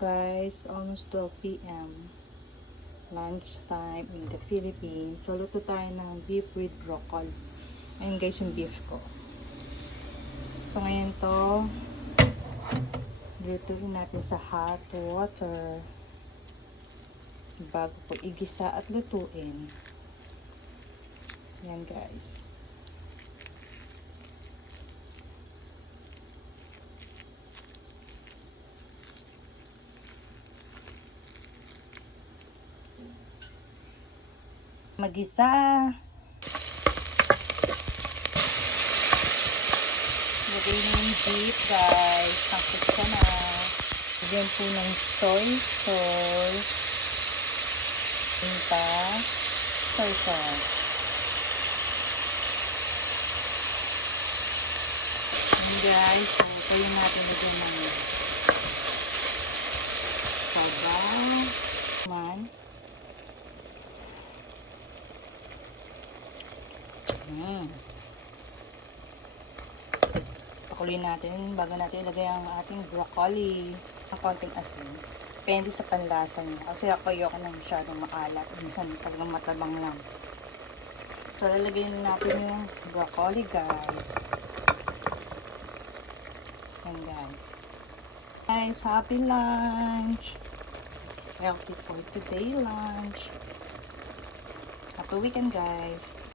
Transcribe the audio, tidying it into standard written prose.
Guys, almost 12 p.m. Lunch time in the Philippines. So, luto tayo ng beef with broccoli. Ayun guys, yung beef ko. So, ngayon to, lutuin natin sa hot water bago ko igisa at lutuin. Yan guys. Magisa. Lagay na yung beef guys. Pangkit ka na. Lagyan po ng soy sauce. Pinta. Soy sauce. And guys, ito yung natin lagyan ng sabaw. Man. Pakuloyin natin bago natin ilagay ang ating broccoli. Ang konting asin. Depende sa panlasa niyo. Kasi ako ayoko na masyadong maalat. Minsan talagang matabang lang. So, lalagay na natin yung broccoli guys. Yan guys. Guys, happy lunch! Healthy for today lunch. Happy weekend guys!